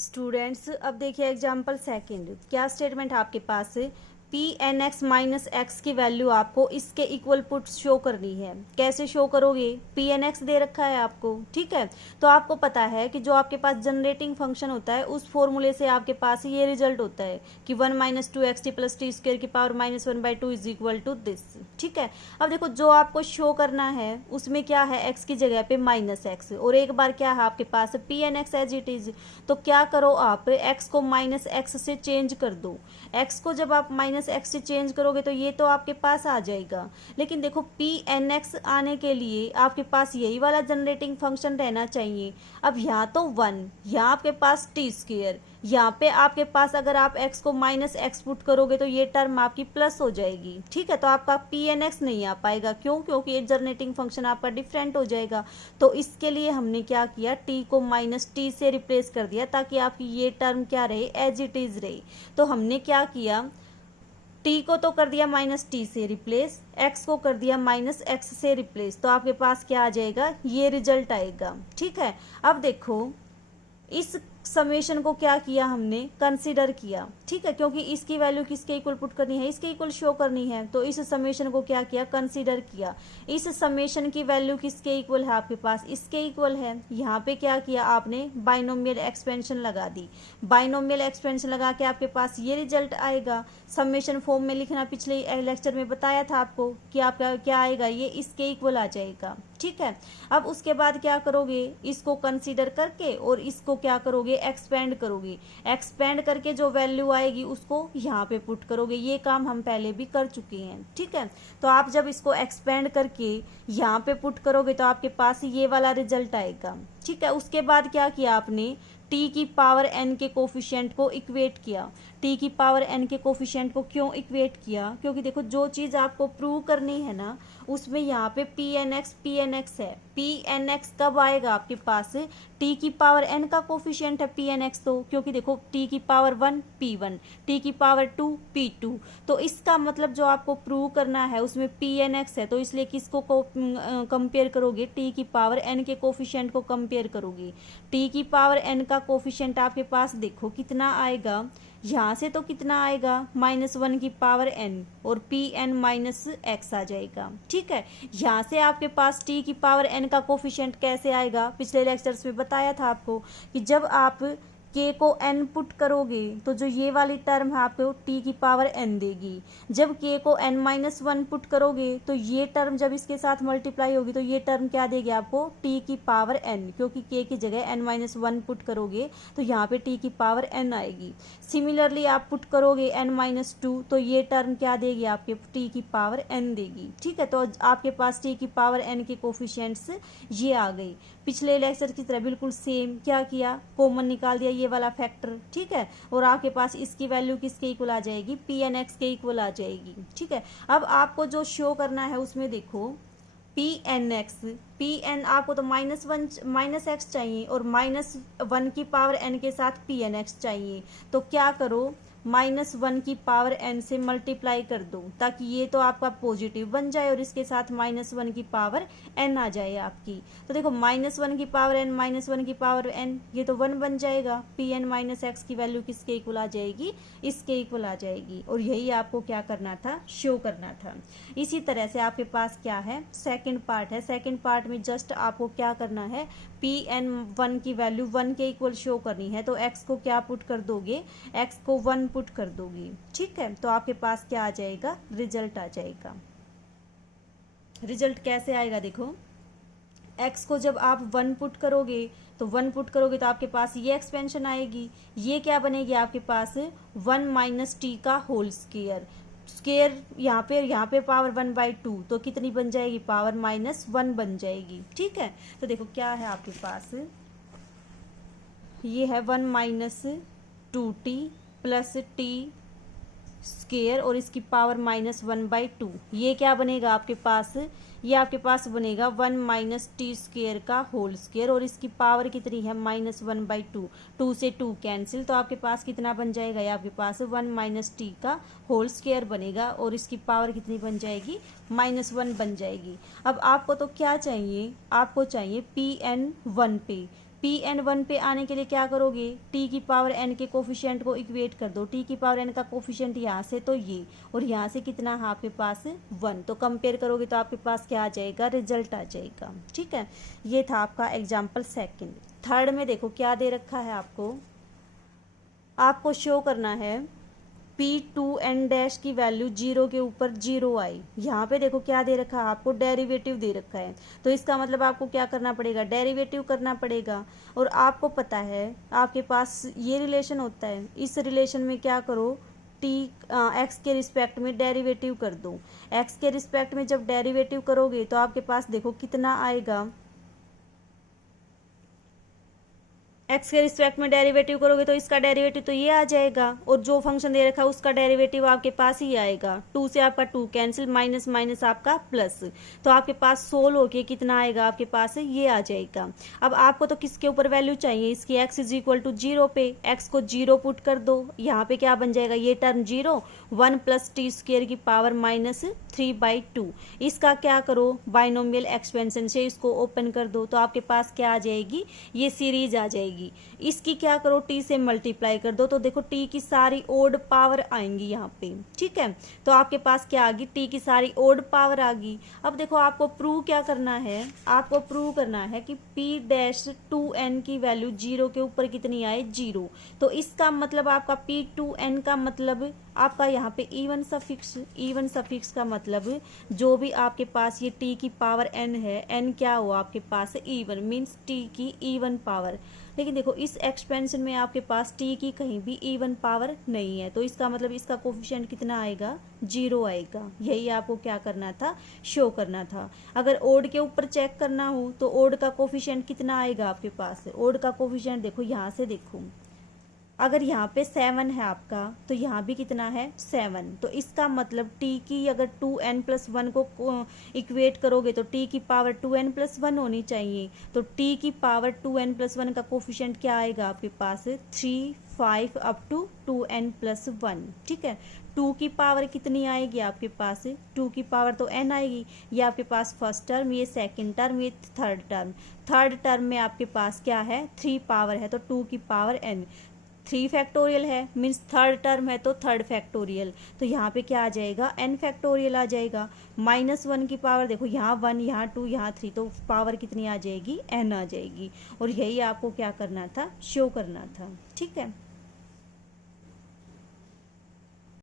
Students अब देखिए example second. क्या स्टेटमेंट आपके पास है? P N X minus X की वैल्यू आपको इसके इक्वल पुट शो करनी है। कैसे शो करोगे? पी एन एक्स दे रखा है आपको, ठीक है। तो आपको पता है कि जो आपके पास जनरेटिंग फंक्शन होता है उस फॉर्मूले से आपके पास ये रिजल्ट होता है कि 1 minus two x t plus t square की power minus 1/2 is equal to this, ठीक है। अब देखो जो आपको शो करना है उसमें क्या है, एक्स की जगह पे माइनस एक्स, और एक बार क्या है आपके पास P N X as it is. तो क्या करो, आप एक्स को माइनस एक्स से चेंज कर दो। एक्स को जब आप माइनस एक्स से चेंज करोगे तो ये तो आपके पास आ जाएगा, लेकिन देखो पी एन एक्स आने के लिए आपके पास यही वाला जनरेटिंग फंक्शन रहना चाहिए। अब यहाँ तो 1, यहाँ आपके पास टी स्क्वेयर, यहाँ पे आपके पास अगर आप x को माइनस एक्स पुट करोगे तो ये टर्म आपकी प्लस हो जाएगी, ठीक है। तो आपका पी एन एक्स नहीं आ पाएगा, क्यों? क्योंकि ये जनरेटिंग फंक्शन आपका डिफरेंट हो जाएगा। तो इसके लिए हमने क्या किया, t को माइनस टी से रिप्लेस कर दिया ताकि आपकी ये टर्म क्या रहे, एज इट इज रहे। तो हमने क्या किया, t को तो कर दिया माइनस टी से रिप्लेस, x को कर दिया माइनस एक्स से रिप्लेस। तो आपके पास क्या आ जाएगा, ये रिजल्ट आएगा, ठीक है। अब देखो इस समेशन को क्या किया हमने, कंसीडर किया, ठीक है, क्योंकि इसकी वैल्यू किसके इक्वल पुट करनी है, इसके इक्वल शो करनी है। तो इस समेशन को क्या किया, कंसीडर किया। इस समेशन की वैल्यू किसके इक्वल है आपके पास, इसके इक्वल है। यहाँ पे क्या किया आपने, बाइनोमियल एक्सपेंशन लगा दी। बाइनोमियल एक्सपेंशन लगा के आपके पास ये रिजल्ट आएगा। समेशन फॉर्म में लिखना पिछले लेक्चर में बताया था आपको कि आपका क्या आएगा, ये इसके इक्वल आ जाएगा, ठीक है। अब उसके बाद क्या करोगे, इसको कंसीडर करके और इसको क्या करोगे, एक्सपेंड करोगे। एक्सपेंड करके जो वैल्यू आएगी उसको यहाँ पे पुट करोगे। ये काम हम पहले भी कर चुके हैं, ठीक है। तो आप जब इसको एक्सपेंड करके यहाँ पे पुट करोगे तो आपके पास ये वाला रिजल्ट आएगा, ठीक है। उसके बाद क्या किया आपने, t की पावर n के कोफिशिएंट को इक्वेट किया। t की पावर n के कोफिशिएंट को क्यों इक्वेट किया, क्योंकि देखो जो चीज़ आपको प्रूव करनी है ना उसमें यहाँ पे पी एन एक्स है। पी एन एक्स कब आएगा आपके पास, t की पावर n का कोफिशिएंट है पी एन एक्स, तो क्योंकि देखो t की पावर 1 p1, t की पावर 2 p2। तो इसका मतलब जो आपको प्रूव करना है उसमें पी एन एक्स है, तो इसलिए किसको कंपेयर करोगे, t की पावर n के कोफिशिएंट को कंपेयर करोगे। t की पावर n का कोफिशिएंट आपके पास देखो कितना आएगा, यहाँ से तो कितना आएगा, -1 की पावर n और पी एन माइनस एक्स आ जाएगा, ठीक है। यहाँ से आपके पास t की पावर n का कोफिशिएंट कैसे आएगा, पिछले लेक्चर्स में बताया था आपको कि जब आप k को n पुट करोगे तो जो ये वाली टर्म है आपको t की पावर n देगी। जब k को n-1 पुट करोगे तो ये टर्म जब इसके साथ मल्टीप्लाई होगी तो ये टर्म क्या देगी आपको, t की पावर n, क्योंकि k की जगह n-1 पुट करोगे तो यहाँ पे t की पावर n आएगी। सिमिलरली आप पुट करोगे n-2 तो ये टर्म क्या देगी आपके, t की पावर n देगी, ठीक है। तो आपके पास t की पावर n के कोफिशिएंट्स ये आ गई। पिछले लेक्चर की तरह बिल्कुल सेम क्या किया, कॉमन निकाल दिया ये वाला फैक्टर, ठीक है। और आपके पास इसकी वैल्यू किसके इक्वल आ जाएगी, पी एन एक्स के इक्वल आ जाएगी, ठीक है। अब आपको जो शो करना है उसमें देखो P N X, P N आपको तो माइनस एक्स चाहिए और -1 की पावर n के साथ पी एन एक्स चाहिए। तो क्या करो, -1 की पावर n से मल्टीप्लाई कर दो ताकि ये तो आपका पॉजिटिव बन जाए और इसके साथ -1 की पावर n आ जाए आपकी। तो देखो -1 की पावर n -1 की पावर n, ये तो 1 बन जाएगा। पी एन माइनस एक्स की वैल्यू किसके इक्वल आ जाएगी, इसके इक्वल आ जाएगी। और यही आपको क्या करना था, शो करना था। इसी तरह से आपके पास क्या है, सेकेंड पार्ट है। सेकेंड पार्ट में जस्ट आपको क्या करना है, पी एन 1 की वैल्यू 1 के इक्वल शो करनी है। तो x को क्या पुट कर दोगे, x को 1 पुट कर दोगे, ठीक है। तो आपके पास क्या आ जाएगा, रिजल्ट आ जाएगा। रिजल्ट कैसे आएगा देखो, x को जब आप 1 पुट करोगे तो 1 पुट करोगे तो आपके पास ये एक्सपेंशन आएगी। ये क्या बनेगी आपके पास, 1 माइनस टी का होल स्क्वायर। स्क्वायर यहाँ पे पावर 1/2 तो कितनी बन जाएगी, पावर -1 बन जाएगी, ठीक है। तो देखो क्या है आपके पास, ये है 1 minus 2t plus T square और इसकी पावर -1/2। ये क्या बनेगा आपके पास, ये आपके पास बनेगा 1 माइनस टी स्क्वायर का होल स्क्वायर और इसकी पावर कितनी है, -1/2। 2 से 2 कैंसिल, तो आपके पास कितना बन जाएगा, ये आपके पास 1 माइनस टी का होल स्क्वायर बनेगा और इसकी पावर कितनी बन जाएगी, -1 बन जाएगी। अब आपको तो क्या चाहिए, आपको चाहिए पी एन 1 पे। Pn1 पे आने के लिए क्या करोगे, t की पावर n के कोफिशिएंट को इक्वेट कर दो। t की पावर n का कोफिशिएंट यहाँ से तो ये, और यहाँ से कितना है आपके पास 1, तो कंपेयर करोगे तो आपके पास क्या आ जाएगा, रिजल्ट आ जाएगा। ठीक है, ये था आपका एग्जाम्पल सेकंड। थर्ड में देखो क्या दे रखा है आपको शो करना है P2n डैश की वैल्यू 0 के ऊपर 0 आई। यहाँ पे देखो क्या दे रखा है आपको, डेरिवेटिव दे रखा है, तो इसका मतलब आपको क्या करना पड़ेगा, डेरिवेटिव करना पड़ेगा। और आपको पता है आपके पास ये रिलेशन होता है, इस रिलेशन में क्या करो, एक्स के रिस्पेक्ट में डेरिवेटिव कर दो। एक्स के रिस्पेक्ट में जब डेरिवेटिव करोगे तो आपके पास देखो कितना आएगा, एक्स के रिस्पेक्ट में डेरिवेटिव करोगे तो इसका डेरिवेटिव तो ये आ जाएगा, और जो फंक्शन दे रखा है उसका डेरिवेटिव आपके पास ही आएगा। 2 से आपका 2 कैंसिल, माइनस माइनस आपका प्लस, तो आपके पास सोल्व होके कितना आएगा आपके पास ये आ जाएगा। अब आपको तो किसके ऊपर वैल्यू चाहिए, इसकी x इज इक्वल टू 0 पे, x को 0 पुट कर दो। यहाँ पे क्या बन जाएगा, ये टर्म 0, 1 प्लस टी स्क्वेयर की पावर -3/2। इसका क्या करो, बाइनोमियल एक्सपेंशन से इसको ओपन कर दो, तो आपके पास क्या आ जाएगी, ये सीरीज आ जाएगी। इसकी क्या करो, t से मल्टीप्लाई कर दो, तो देखो t की सारी ओड पावर आएंगी यहाँ पे। ठीक है, तो आपके पास क्या आ गई, t की सारी ओड पावर आ गई। अब देखो आपको प्रूव क्या करना है, आपको प्रूव करना है कि P-2n की वैल्यू 0 के ऊपर कितनी आए, 0। तो इसका मतलब आपका P2n का मतलब आपका यहाँ पे इवन सफिक्स का मतलब जो भी आपके पास ये t की पावर n है, n क्या हुआ आपके पास इवन, मीन्स t की इवन पावर। लेकिन देखो इस एक्सपेंशन में आपके पास t की कहीं भी इवन पावर नहीं है, तो इसका मतलब इसका कोफिशिएंट कितना आएगा, 0 आएगा। यही आपको क्या करना था, शो करना था। अगर ओड के ऊपर चेक करना हो तो ओड का कोफिशिएंट कितना आएगा आपके पास, ओड का कोफिशिएंट देखो यहाँ से देखो, अगर यहाँ पे 7 है आपका तो यहाँ भी कितना है 7, तो इसका मतलब t की अगर 2n+1 को इक्वेट करोगे तो t की पावर 2n+1 होनी चाहिए, तो t की पावर 2n+1 का कोफिशिएंट क्या आएगा आपके पास 3, 5 अप टू 2n+1। ठीक है, 2 की पावर कितनी आएगी आपके पास, 2 की पावर तो n आएगी। ये आपके पास फर्स्ट टर्म, ये सेकंड टर्म, ये थर्ड टर्म में आपके पास क्या है 3 पावर है, तो 2 की पावर n, 3 फैक्टोरियल है मीन्स थर्ड टर्म है तो थर्ड फैक्टोरियल, तो यहाँ पे क्या आ जाएगा n फैक्टोरियल आ जाएगा। -1 की पावर देखो यहाँ 1, यहाँ 2, यहाँ 3, तो पावर कितनी आ जाएगी, n आ जाएगी। और यही आपको क्या करना था, शो करना था। ठीक है।